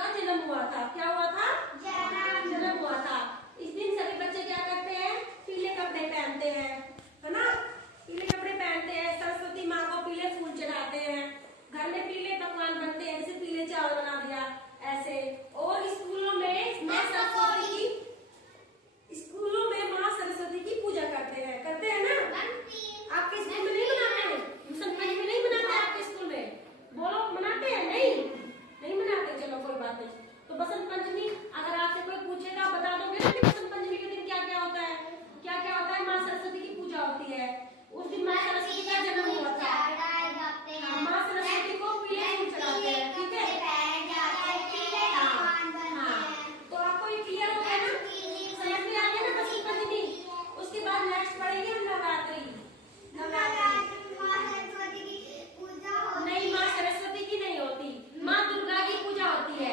का जन्म हुआ था। क्या हुआ था? जन्म हुआ था। इस दिन सभी बच्चे क्या करते हैं? पीले कपड़े पहनते हैं, है ना? पीले कपड़े पहनते हैं, सरस्वती माँ को पीले फूल चढ़ाते हैं, घर में पीले पकवान बनते हैं, जैसे पीले चावल बना दिया ऐसे। और स्कूलों में माँ सरस्वती की पूजा करते हैं ना? आपके स्कूल में नहीं मनाते हैं? बसंत पंचमी नहीं मनाते आपके स्कूल में? बोलो, मनाते हैं? नहीं मनाते। चलो कोई बात नहीं। तो बसंत पंचमी अगर आपसे कोई पूछेगा, बता दोगे ना कि बसंत पंचमी के दिन क्या क्या होता है? क्या क्या होता है? माँ सरस्वती की पूजा होती है। उस दिन माँ सरस्वती का जन्म हुआ था। माँ सरस्वती को पीले फूल चढ़ाते हैं, ठीक है? तो आपको ये क्लियर हो गया ना? समझ में आ गया ना बसंत पंचमी? उसके बाद नेक्स्ट पढ़ेंगे हम नवरात्रि। नहीं, माँ सरस्वती की नहीं होती, माँ दुर्गा की पूजा होती है।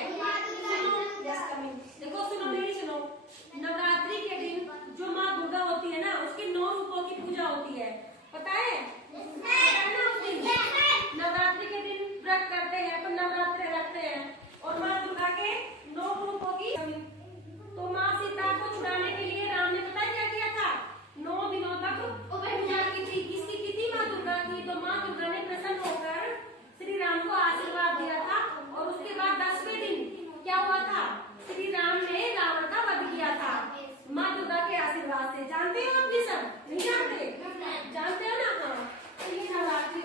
देखो सुनो, मेरी सुनो। नवरात्रि के दिन जो माँ दुर्गा होती है ना, उसके 9 रूपों की पूजा होती है। पता है ना? उस दिन नवरात्रि के दिन व्रत करते हैं, तो नवरात्रि रखते हैं और माँ दुर्गा के 9 रूपों की। तो माँ सीता को छुड़ाने के लिए राम ने पता क्या किया था? 9 दिनों तक पूजा की थी। किसकी की थी? माँ दुर्गा की। तो माँ दुर्गा ने प्रसन्न होकर श्री राम को आशीर्वाद दिया था। और उसके बाद 10वें दिन क्या हुआ था? श्री राम ने रावण का वध किया था माँ दुर्गा के आशीर्वाद से। जानते हो आप ये सब? नहीं जानते हो ना? हाँ। तो ये नवरात्रि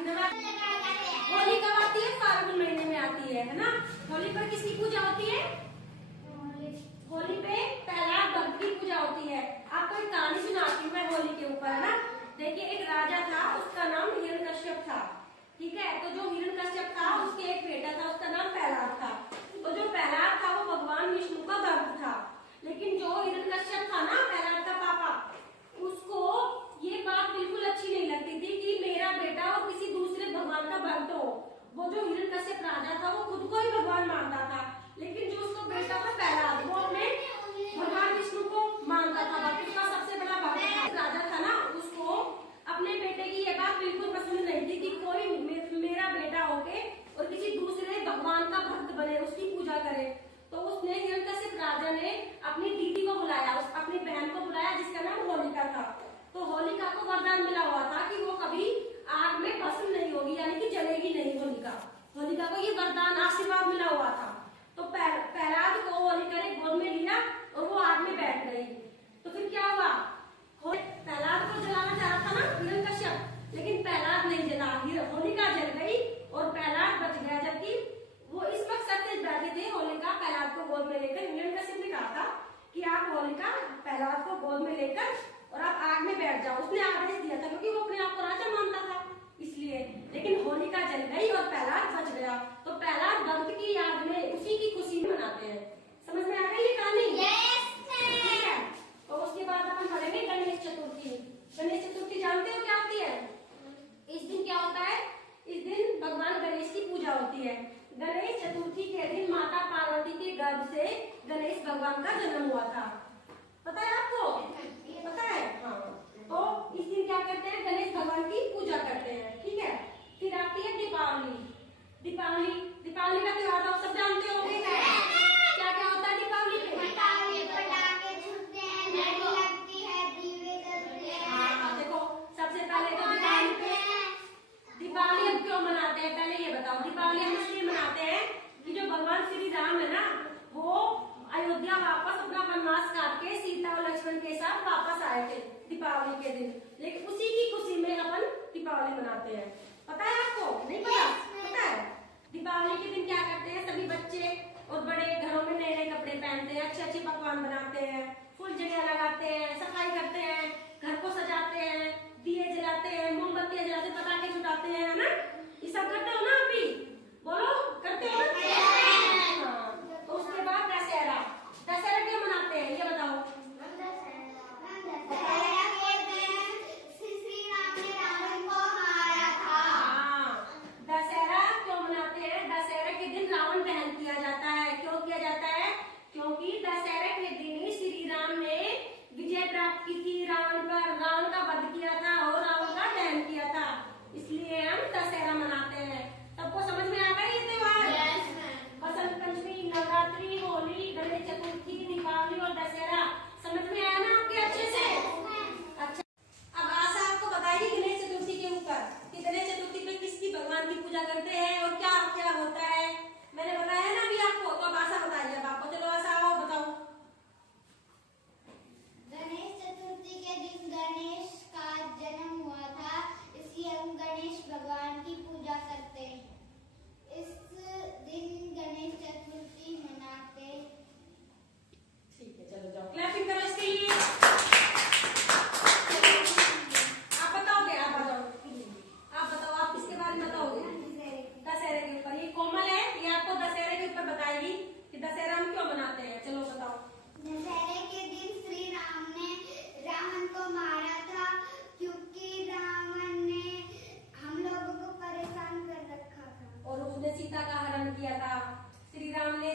होली कब आती है? फाल्गुन महीने में आती है ना? होली पर किसकी पूजा होती है? होली पे प्रहलाद भक्त की पूजा होती है। आपको एक कहानी सुनाती हूँ मैं होली के ऊपर, है ना? देखिए, एक राजा था, उसका नाम हिरण्यकश्यप था, ठीक है? तो जो हिरण्यकश्यप था, उसके एक बेटा था, उसका नाम प्रहलाद था। तो जो प्रहलाद था वो भगवान विष्णु का भक्त था। लेकिन जो हिरण्यकश्यप था ना, प्रहलाद का पापा, उसको ये बात बिल्कुल अच्छी नहीं लगती थी कि मेरा बेटा और किसी दूसरे भगवान का भक्त हो। वो जो हिरण्यकश्यप राजा था, वो खुद को ही भगवान मानता था, लेकिन जो उसका बेटा था प्रहलाद, वो अपने भगवान विष्णु को मानता था, उसका सबसे बड़ा भक्त राजा था ना, उसको अपने बेटे की ये बात बिल्कुल पसंद नहीं थी कि कोई मेरा बेटा होके और किसी दूसरे भगवान का भक्त बने, उसकी पूजा करे। तो उसने हिरण्यकश्यप राजा ने अपनी दीदी को बुलाया, अपनी बहन को बुलाया, जिसका नाम होलिका था। तो होलिका को वरदान मिला हुआ था कि वो कभी आग में भस्म नहीं होगी, यानी कि जलेगी नहीं। होलिका को ये वरदान आशीर्वाद मिला हुआ था। तो प्रहलाद को होलिका ने गोद में लिया और वो आग में बैठ गई। तो फिर क्या हुआ? प्रहलाद को जलाना चाह रहा था ना हिरण्यकश्यप, लेकिन प्रहलाद नहीं जला, होलिका जल गई और प्रहलाद बच गया। जबकि वो इस मकसद से बैठे थे, होलिका प्रहलाद को गोद में लेकर। हिरण्यकश्यप ने कहा था कि आप होलिका प्रहलाद को गोद में लेकर और आप आग में बैठ जाओ। उसने आदेश दिया था, क्योंकि वो अपने आप को राजा मानता था इसलिए। लेकिन होलिका जल गई और प्रहलाद बच गया। तो प्रहलाद भक्त की याद में, उसी की खुशी में मनाते हैं। समझ में आ गई ये कहानी? ठीक है। तो उसके बाद अपन पढ़ेंगे गणेश चतुर्थी। गणेश चतुर्थी जानते हो क्या होती है? इस दिन क्या होता है? इस दिन भगवान गणेश की पूजा होती है। गणेश चतुर्थी के दिन माता पार्वती के गर्भ से गणेश भगवान का जन्म हुआ था। पता है आपको? पता है? हाँ। तो इस दिन क्या करते हैं? गणेश भगवान की पूजा करते हैं, ठीक है? फिर आती है दीपावली। दीपावली का त्योहार आप सब जानते होंगे। क्या क्या होता है दीपावली पे? पटाखे छूटते हैं, लड़ी लगती है, दीवे जलते हैं। हाँ, देखो सबसे पहले तो दीपावली अब क्यों मनाते हैं, पहले ये बताओ। दीपावली हम इसलिए मनाते हैं कि जो भगवान श्री राम है ना, वो अयोध्या वापस अपना वनवास काट के सीता और लक्ष्मण के साथ वापस आए थे दीपावली के दिन। लेकिन उसी की खुशी में अपन दीपावली मनाते हैं। पता है आपको? नहीं पता? पता है? दीपावली के दिन क्या करते हैं? सभी बच्चे और बड़े घरों में नए नए कपड़े पहनते हैं, अच्छे अच्छे पकवान बनाते हैं, फुलझड़ियां लगाते हैं, सफाई करते हैं, घर को सजाते हैं, दिए जलाते हैं, मोमबत्तियां जलाते हैं, पटाखे छुटाते हैं, है ना? ये सब करते हो ना आप भी? बोलो, करते हो ना? हाँ। तो उसके बाद दशहरा क्यों मनाते हैं, ये बताओ। दशहरा क्यों मनाते हैं? दशहरा के दिन रावण दहन किया जाता है। क्यों किया जाता है? क्योंकि दशहरा के दिन श्री राम ने विजय प्राप्त की थी रावण पर, रावण का वध किया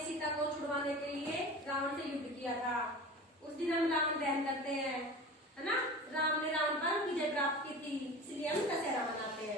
सीता को छुड़वाने के लिए रावण से युद्ध किया था। उस दिन हम रावण दहन करते हैं, है ना। राम ने रावण पर विजय प्राप्त की थी, इसलिए हम दशहरा मनाते हैं।